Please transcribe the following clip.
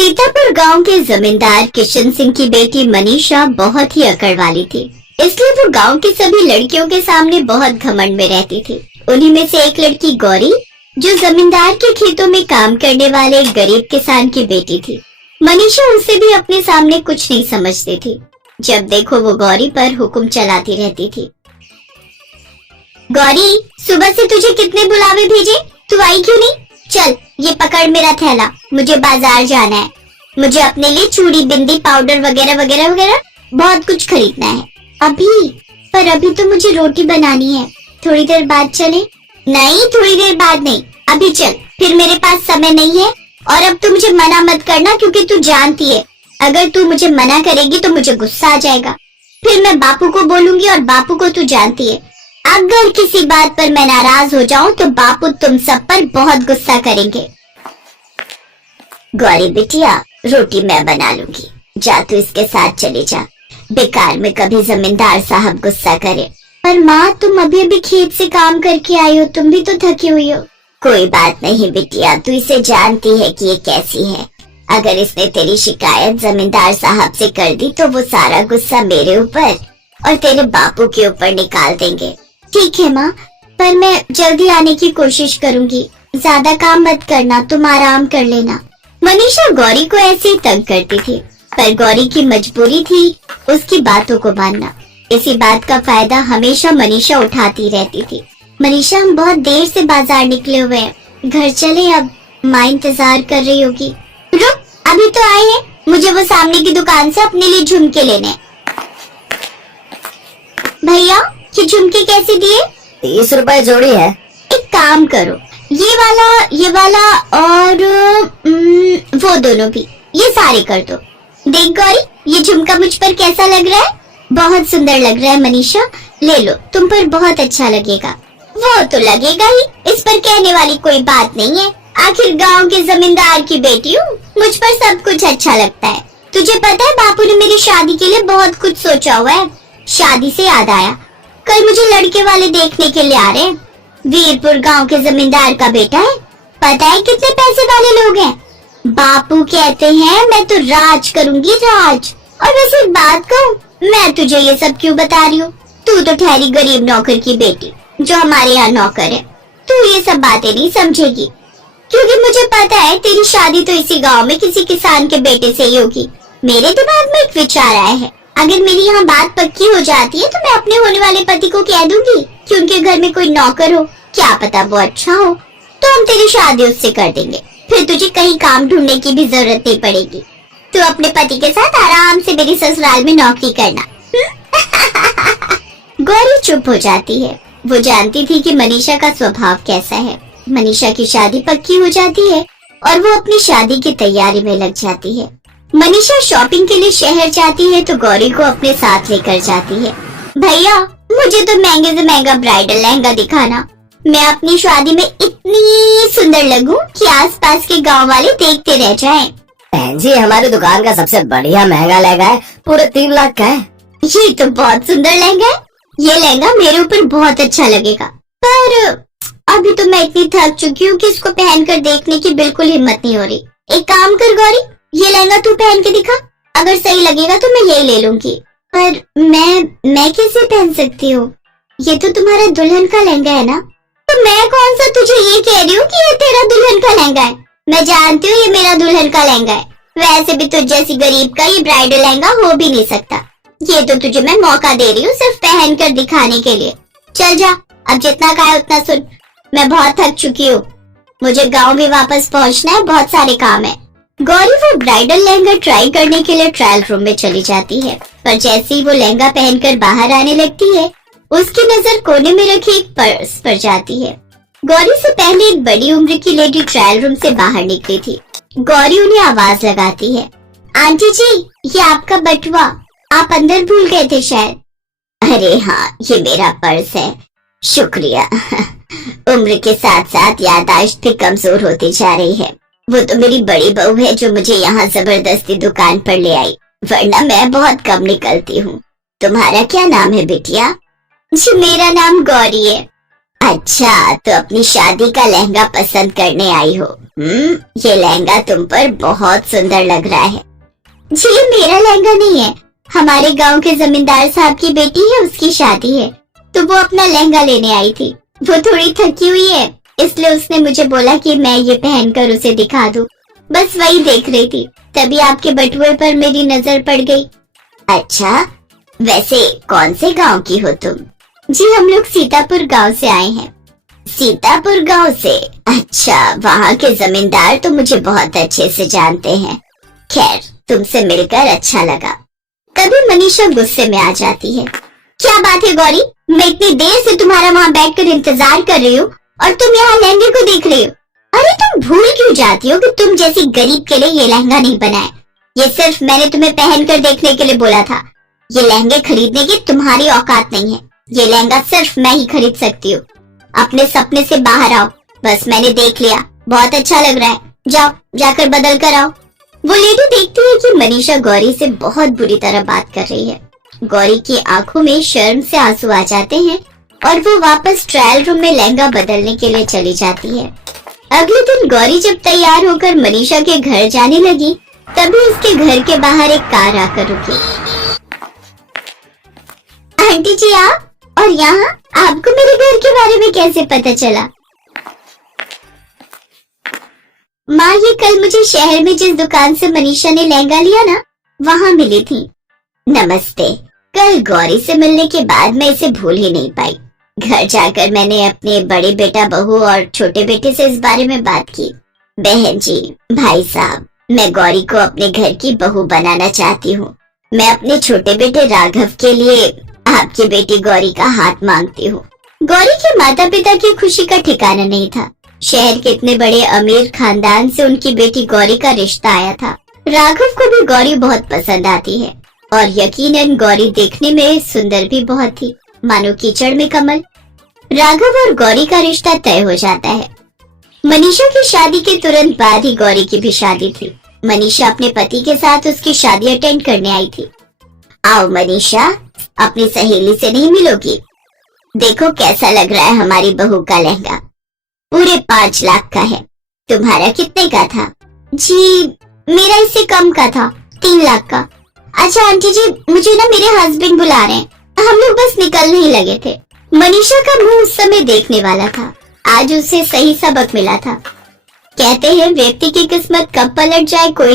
सीतापुर गांव के जमींदार किशन सिंह की बेटी मनीषा बहुत ही अकड़ वाली थी, इसलिए वो गांव की सभी लड़कियों के सामने बहुत घमंड में रहती थी। उन्हीं में से एक लड़की गौरी, जो जमींदार के खेतों में काम करने वाले एक गरीब किसान की बेटी थी। मनीषा उससे भी अपने सामने कुछ नहीं समझती थी। जब देखो वो गौरी पर हुक्म चलाती रहती थी। गौरी, सुबह से तुझे कितने बुलावे भेजे, तू आई क्यों नहीं? चल ये पकड़ मेरा थैला, मुझे बाजार जाना है। मुझे अपने लिए चूड़ी, बिंदी, पाउडर वगैरह वगैरह वगैरह बहुत कुछ खरीदना है। अभी तो मुझे रोटी बनानी है, थोड़ी देर बाद चले? नहीं, थोड़ी देर बाद नहीं, अभी चल। फिर मेरे पास समय नहीं है। और अब तू मुझे मना मत करना, क्योंकि तू जानती है अगर तू मुझे मना करेगी तो मुझे गुस्सा आ जाएगा। फिर मैं बापू को बोलूंगी, और बापू को तू जानती है अगर किसी बात पर मैं नाराज हो जाऊं तो बापू तुम सब पर बहुत गुस्सा करेंगे। गौरी बिटिया, रोटी मैं बना लूंगी, जा तू इसके साथ चली जा। बेकार में कभी जमींदार साहब गुस्सा करे। पर माँ, तुम अभी अभी खेत से काम करके आई हो, तुम भी तो थकी हुई हो। कोई बात नहीं बिटिया, तू इसे जानती है कि ये कैसी है। अगर इसने तेरी शिकायत जमींदार साहब से कर दी तो वो सारा गुस्सा मेरे ऊपर और तेरे बापू के ऊपर निकाल देंगे। ठीक है माँ, पर मैं जल्दी आने की कोशिश करूंगी। ज्यादा काम मत करना, तुम आराम कर लेना। मनीषा गौरी को ऐसे ही तंग करती थी, पर गौरी की मजबूरी थी उसकी बातों को मानना। इसी बात का फायदा हमेशा मनीषा उठाती रहती थी। मनीषा, हम बहुत देर से बाजार निकले हुए हैं, घर चले अब, माँ इंतजार कर रही होगी। रुक, अभी तो आए हैं, मुझे वो सामने की दुकान से अपने लिए झुमके लेने हैं। भैया, ये झुमके कैसे दिए? 30 रुपए जोड़ी है। एक काम करो, ये वाला और वो दोनों भी, ये सारे कर दो। देख गौरी, ये झुमका मुझ पर कैसा लग रहा है? बहुत सुंदर लग रहा है मनीषा, ले लो, तुम पर बहुत अच्छा लगेगा। वो तो लगेगा ही, इस पर कहने वाली कोई बात नहीं है। आखिर गांव के जमींदार की बेटी हूँ, मुझ पर सब कुछ अच्छा लगता है। तुझे पता है बापू ने मेरी शादी के लिए बहुत कुछ सोचा हुआ है। शादी से याद आया, कल मुझे लड़के वाले देखने के लिए आ रहे हैं। वीरपुर गांव के जमींदार का बेटा है। पता है कितने पैसे वाले लोग हैं? बापू कहते हैं मैं तो राज करूंगी, राज। और वैसे एक बात कहूँ, मैं तुझे ये सब क्यों बता रही हूँ? तू तो ठहरी गरीब नौकर की बेटी, जो हमारे यहाँ नौकर है। तू ये सब बातें नहीं समझेगी, क्योंकि मुझे पता है तेरी शादी तो इसी गांव में किसी किसान के बेटे से ही होगी। मेरे दिमाग में एक विचार आया है, अगर मेरी यहाँ बात पक्की हो जाती है तो मैं अपने होने वाले पति को कह दूंगी कि उनके घर में कोई नौकर हो, क्या पता वो अच्छा हो, तो हम तेरी शादी उससे कर देंगे। फिर तुझे कहीं काम ढूंढने की भी जरूरत नहीं पड़ेगी। तू अपने पति के साथ आराम से मेरी ससुराल में नौकरी करना। गौरी चुप हो जाती है। वो जानती थी कि मनीषा का स्वभाव कैसा है। मनीषा की शादी पक्की हो जाती है और वो अपनी शादी की तैयारी में लग जाती है। मनीषा शॉपिंग के लिए शहर जाती है तो गौरी को अपने साथ लेकर जाती है। भैया, मुझे तो महंगे से महंगा ब्राइडल लहंगा दिखाना, मैं अपनी शादी में इतनी सुंदर लगूं कि आसपास के गांव वाले देखते रह जाएं। बहन जी, हमारी दुकान का सबसे बढ़िया महंगा लहंगा है, पूरे 3 लाख का है। ये तो बहुत सुंदर लहंगा है, ये लहंगा मेरे ऊपर बहुत अच्छा लगेगा। पर अभी तो मैं इतनी थक चुकी हूँ कि इसको पहनकर देखने की बिल्कुल हिम्मत नहीं हो रही। एक काम कर गौरी, ये लहंगा तू पहन के दिखा, अगर सही लगेगा तो मैं यही ले लूंगी। पर मैं कैसे पहन सकती हूँ? ये तो तुम्हारा दुल्हन का लहंगा है ना? तो मैं कौन सा तुझे ये कह रही हूँ कि ये तेरा दुल्हन का लहंगा है। मैं जानती हूँ ये मेरा दुल्हन का लहंगा है। वैसे भी तुझ जैसी गरीब का ये ब्राइडल लहंगा हो भी नहीं सकता। ये तो तुझे मैं मौका दे रही हूँ सिर्फ पहन कर दिखाने के लिए। चल जा, अब जितना कहा उतना सुन, मैं बहुत थक चुकी हूँ, मुझे गाँव भी वापस पहुँचना है, बहुत सारे काम है। गौरी वो ब्राइडल लहंगा ट्राई करने के लिए ट्रायल रूम में चली जाती है, पर जैसे ही वो लहंगा पहनकर बाहर आने लगती है, उसकी नजर कोने में रखी एक पर्स पर जाती है। गौरी से पहले एक बड़ी उम्र की लेडी ट्रायल रूम से बाहर निकली थी। गौरी उन्हें आवाज लगाती है, आंटी जी, ये आपका बटुआ, आप अंदर भूल गए थे शायद। अरे हाँ, ये मेरा पर्स है, शुक्रिया। उम्र के साथ साथ याददाश्त भी कमजोर होती जा रही है। वो तो मेरी बड़ी बहू है जो मुझे यहाँ जबरदस्ती दुकान पर ले आई, वरना मैं बहुत कम निकलती हूँ। तुम्हारा क्या नाम है बिटिया? जी, मेरा नाम गौरी है। अच्छा, तो अपनी शादी का लहंगा पसंद करने आई हो। ये लहंगा तुम पर बहुत सुंदर लग रहा है। जी, ये मेरा लहंगा नहीं है, हमारे गांव के जमींदार साहब की बेटी है, उसकी शादी है, तो वो अपना लहंगा लेने आई थी। वो थोड़ी थकी हुई है, इसलिए उसने मुझे बोला कि मैं ये पहनकर उसे दिखा दूं। बस वही देख रही थी, तभी आपके बटुए पर मेरी नजर पड़ गई। अच्छा, वैसे कौन से गांव की हो तुम? जी, हम लोग सीतापुर गांव से आए हैं। सीतापुर गांव से? अच्छा, वहाँ के जमींदार तो मुझे बहुत अच्छे से जानते हैं। खैर, तुमसे मिलकर अच्छा लगा। तभी मनीषा गुस्से में आ जाती है। क्या बात है गौरी, मैं इतनी देर से तुम्हारा वहाँ बैठकर इंतजार कर रही हूँ और तुम यहाँ लहंगे को देख रही हो। अरे तुम भूल क्यों जाती हो कि तुम जैसी गरीब के लिए ये लहंगा नहीं बनाया। ये सिर्फ मैंने तुम्हें पहनकर देखने के लिए बोला था। ये लहंगे खरीदने की तुम्हारी औकात नहीं है। ये लहंगा सिर्फ मैं ही खरीद सकती हूँ। अपने सपने से बाहर आओ। बस मैंने देख लिया, बहुत अच्छा लग रहा है, जाओ जाकर बदल कर आओ। वो लेडी देखती है कि मनीषा गौरी से बहुत बुरी तरह बात कर रही है। गौरी की आंखों में शर्म से आंसू आ जाते हैं और वो वापस ट्रायल रूम में लहंगा बदलने के लिए चली जाती है। अगले दिन गौरी जब तैयार होकर मनीषा के घर जाने लगी, तभी उसके घर के बाहर एक कार आकर रुकी। आंटी जी आप, और यहाँ आपको मेरे घर के बारे में कैसे पता चला? माँ, ये कल मुझे शहर में जिस दुकान से मनीषा ने लहंगा लिया ना, वहाँ मिली थी। नमस्ते। कल गौरी से मिलने के बाद मैं इसे भूल ही नहीं पाई। घर जाकर मैंने अपने बड़े बेटा बहू और छोटे बेटे से इस बारे में बात की। बहन जी, भाई साहब, मैं गौरी को अपने घर की बहू बनाना चाहती हूँ। मैं अपने छोटे बेटे राघव के लिए आपकी बेटी गौरी का हाथ मांगती हूँ। गौरी के माता पिता की खुशी का ठिकाना नहीं था। शहर के इतने बड़े अमीर खानदान से उनकी बेटी गौरी का रिश्ता आया था। राघव को भी गौरी बहुत पसंद आती है और यकीनन गौरी देखने में सुंदर भी बहुत थी, मानो कीचड़ में कमल। राघव और गौरी का रिश्ता तय हो जाता है। मनीषा की शादी के तुरंत बाद ही गौरी की भी शादी थी। मनीषा अपने पति के साथ उसकी शादी अटेंड करने आई थी। आओ मनीषा, अपनी सहेली से नहीं मिलोगी? देखो कैसा लग रहा है हमारी बहू का लहंगा। पूरे 5 लाख का है। तुम्हारा कितने का था? जी, मेरा इससे कम का था, 3 लाख का। अच्छा आंटी जी, मुझे ना मेरे हस्बैंड बुला रहे हैं, हम लोग बस निकलने ही लगे थे। मनीषा का मुंह उस समय देखने वाला था। आज उसे सही सबक मिला था। कहते हैं व्यक्ति की किस्मत कब पलट जाए कोई